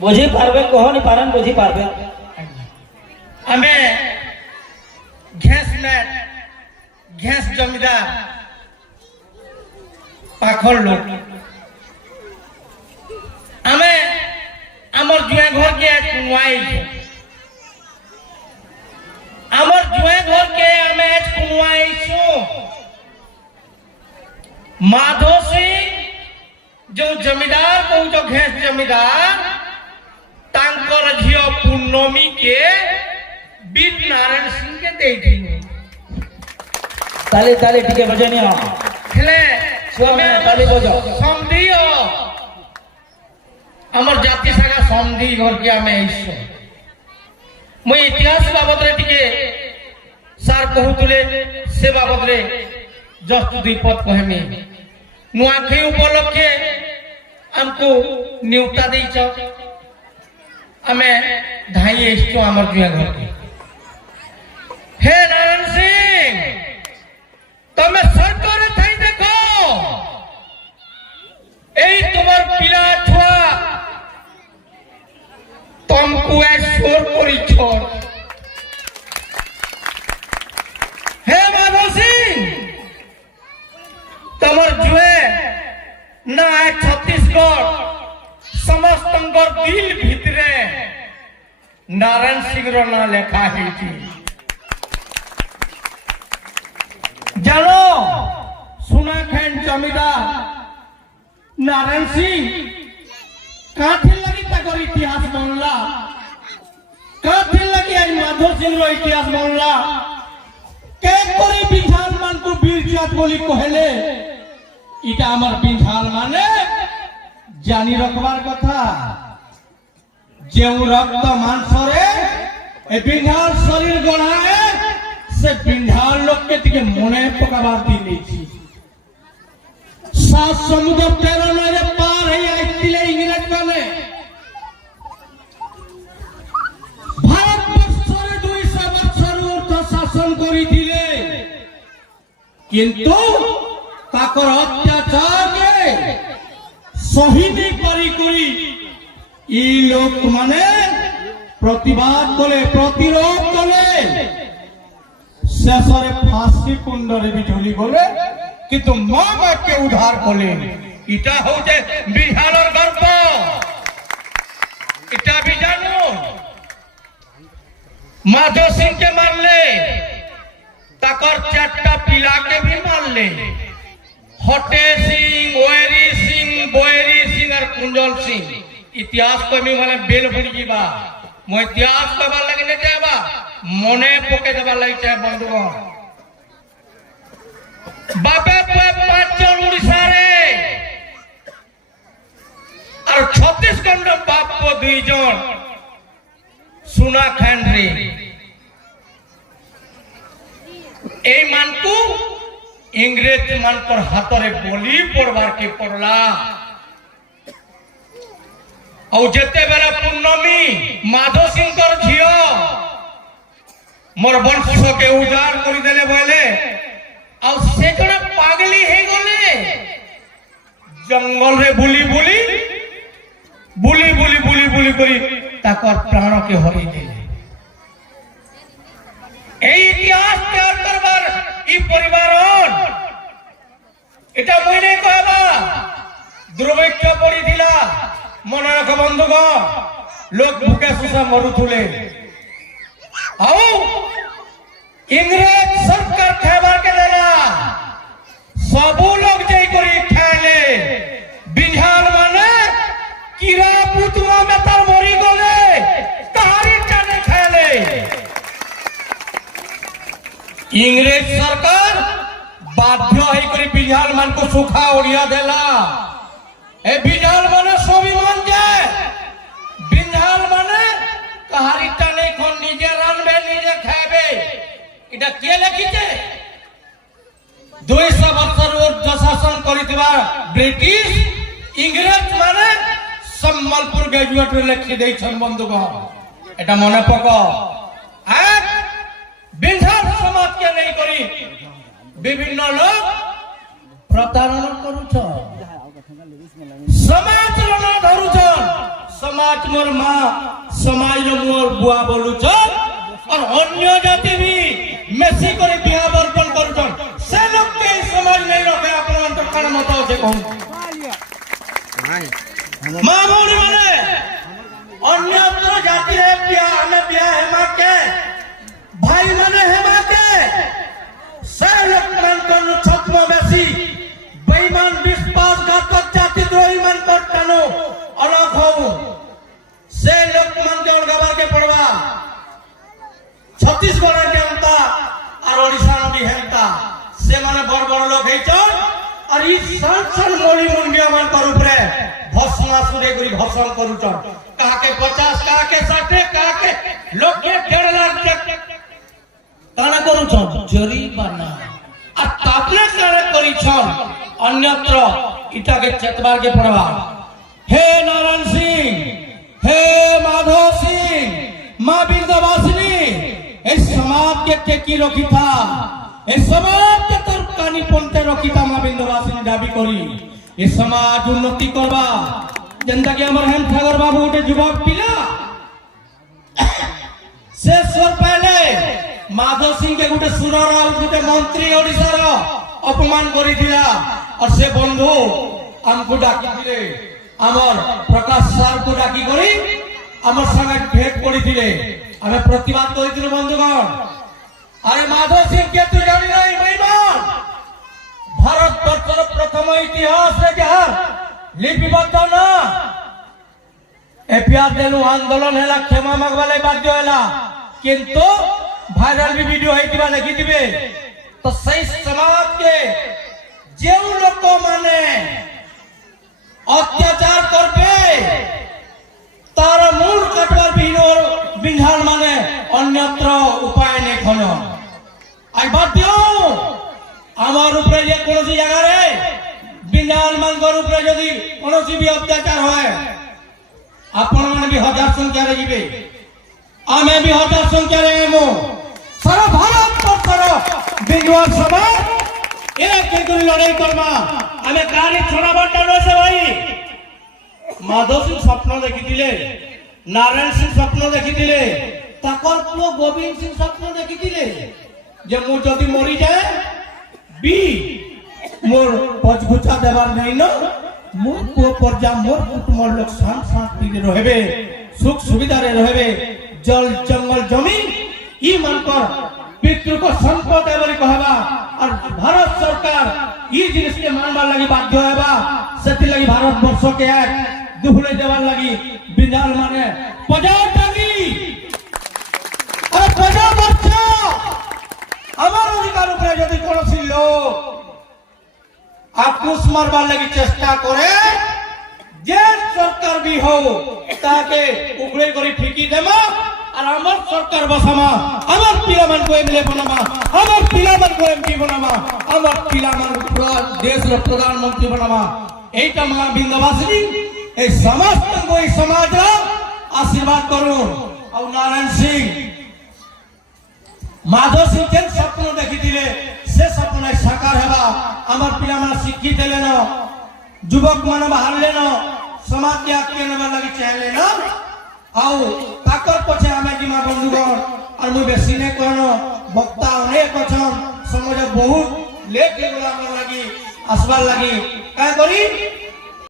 बुझी पारबे कहनी पारन बुझी पारबे आमे घेस जमीदार पाखर लोग आमे आमर जुए घर के कुनवाई आमर जुए घर के आमे कुनवाई माधो सिंह जो जमीदार को जो घेस जमीदार तांकर झियो पूर्णमी के बीर नारायण सिंह के दे दी ताली ताली ठीक है बजनी खेले स्वामी ताली बजो समधी हमर जाति सागा समधी घर के आमे आइसो मैं इतिहास बाबत रे टिके सार कहूतले से बाबत रे जस्ट दुई पद कहमी नुआखई उपलक्षे हमको न्यूता देइछ आमे धाई आइसो हमर जुआ घर के हे नारायण सिंह तमे सरकार थाई देखो এই তোমার পিলা ছুয়া तुमको शोर करिछ हे माधव सिंह तमर जुए ना छत्तीसगढ़ समस्त दिल भितरे नारायण सिंह रो ना लेखा है जानो सुनाखंड जमीदार नारायण सिंह काथे लगी तकर इतिहास बनला काथे लगी आज माधव सिंह रो इतिहास बनला के कोरी बिंझाल मान को वीर जात बोली कहले इटा हमर बिंझाल माने जानी रखबार कथा जेउ रक्त मांसरे ए बिंझाल शरीर गणाए से बिंझाल लोग के तिके मने पकाबार दिले छी सात समुद्र 13 नरे पार है आइतिले इंग्रज माने भारत बर्षरे 200 बर्षर ऊर्ध शासन करी दिले किंतु ताकर अत्याचार के सही नहीं करी ई लोक माने प्रतिवाद कले प्रतिरोध कले शेषरे फांसी कुंडरे भी झुली गले किंतु माँ बाप के उद्धार कले इटा हो जे बिहार गर्व इटा भी जानो माधव सिंह के मारले ताकर चारटा पिला के भी मारले हटे सिंह ओएरी सिंह बोएरी सिंह और कुंजल सिंह इतिहास कमी माने बेल पड़ी जीवा मो इतिहास कहबार लगे नहीं जाबा मने पके देबार लगे चाहे बंधुगण बापे पुए 5 जन उड़ीसा रे और छत्तीसगढ़ बाप को 2 जन सुनाखंड रे ए मान को इंग्रेज मान पर हाथरे बोली पड़वार के पड़ला और जेते बेला पूर्णमी माधव सिंह कर झियो मोर वंश के उजाड़ कर देले बोले और से जने पागली हे गले जंगल रे बुली बुली बुली बुली बुली बुली करी ताकर प्राण के हरि देले এই ইতিহাস তৈরি করবার ই পরিবারন এটা মইনে কহবা দুর্ভিক্ষ পড়ি দিলা মনে রাখ বন্ধুগণ লোক ভুকে সুসা মরুথুলে আও इंग्रेज सरकार खाइबार के देला सबू लोग जई करी खाइले बिहार माने कीड़ा पुतवा में तर मरी गले तारी जाने खाइले इंग्रेज सरकार बाध्य है करी बिहार मान को सुखा ओढ़िया देला ए बिहार माने सभी मान जाए बिहार माने कहारी टाने को निजे रानबे निजे खाइबे इटा के लिखिছে 200 বছর ঊর্ধ্ব শাসন করিতবা ব্রিটিশ ইংরেজ মানে সম্বলপুর গ্রাজুয়েট লিখি দেইছন বন্ধুগণ এটা মনে পক আর বিন্ধার সমাজ কে নেই করি বিভিন্ন লোক প্রতারণা করুছ সমাজ रण ধরুছন समाज मोर माँ समाज मोर बुआ बोलुछन और अन्य जाति भी मेसी करे बिहा बर्पण करूछन से लोग के समाज नहीं रखे अपन मन तो कान मत से कहूं माँ भौणी माने अन्य जाति है बिहा हमें बिहा है माँ के भाई माने है माँ के से लोग मन कनु छत्म बेसी बेईमान विश्वास घातक जाति द्रोही मन करतानो अलग हो से लोग मन के गबर के पड़वा छत्तीसगढ़ के अंता और ओडिशा भी हेंता से माने बड़ बड़ लोग हेचन और ई संसन मोली मुंडिया मन कर ऊपरे भस्मासुर एगुरी भस्म करूचन कहा के 50 कहा के 60 कहा के लोग के 1.5 लाख काना करूछन जरीमाना आ तापले करे करिछन अन्यत्र इटा के चेतबार के पड़वा हे नारायण सिंह हे माधव सिंह माँ बिंदवासिनी इस समाज के टेकी रखी था इस समाज के तरकानी पंते रखी था माँ बिंदवासिनी दाबी करी इस समाज उन्नति करवा जनता के हमर हेम ठाकुर बाबू उठे युवक पिला से स्वर पहले माधव सिंह के गुटे सुर गुटे मंत्री ओडिशा रो अपमान करी दिला और से बंधु हमको डाकी दिले हमर प्रकाश सर को डाकी करी हमर संगे भेंट करी दिले हमें प्रतिवाद करी दिले बंधुगण अरे माधव सिंह के तू जानी नहीं बेईमान भारत वर्षर प्रथम इतिहास रे जहां लिपिबद्ध ना एपीआर देनु आंदोलन हैला क्षमा मागवाले बाध्य हैला किंतु भाइराल भी वीडियो है देखी दिबे तो सही समाज के जो लोग माने अत्याचार करबे तार मूल कटवार बिंधान माने अन्यत्र उपाय नहीं खन आई बाध्य आमार ऊपर जे कोनोसी जगह रे बिंधान मानकर ऊपर यदि कोनोसी भी अत्याचार होए आपण माने भी हजार संख्या रे जिबे आमे भी हजार संख्या रे एमो सारा भारत पर बिंदुआ समाज एक एक लड़ाई करवा आमे गाड़ी छोड़ा बंटन से भाई माधव सिंह स्वप्न देखी दिले नारायण सिंह स्वप्न देखी दिले ताकर पुओ गोविंद सिंह स्वप्न देखी दिले जे मु जदी मरी जाए बी मोर पजगुचा देवार नहीं न मोर पुओ पर जा मोर कुटुंब लोग शांति रे रहबे सुख सुविधा रे रहबे जल जंगल जमीन ई मन पर पितृ को संपद है बोली कहबा और भारत सरकार ई जिनिस के मानबा लगी बाध्य हेबा सेति लगी भारत वर्ष के एक दुहले देवार लगी बिंदाल माने पजा टांगी और पजा बच्चा আমার অধিকার উপরে যদি কোনসি লোক আক্রোশ মারবার লাগি চেষ্টা করে যে সরকার भी हो তাকে উপরে করে ফিকি দেমা আর আমার সরকার বসামা আমার পিলামান को एमएलए बनामा আমার পিলামান को एमपी बनामा আমার পিলামান দেশের প্রধানমন্ত্রী बनामा এইটা মা বিন্দবাসিনী এই সমস্ত কই সমাজর আশীর্বাদ করুন আর নারায়ণ সিং माधव सिंह जेन स्वप्न देखी दिले से स्वप्न साकार हेबा हमर पिला मन शिक्षित हेले न युवक मन बाहर लेन समाज के आके नबा लगी चाहले न आउ ताकर पछे हमें जिमा बंधुगण और मु बेसी ने कहनो वक्ता अनेक अछन समाज बहुत लेट गेला मन लगी आसबार लगी का करी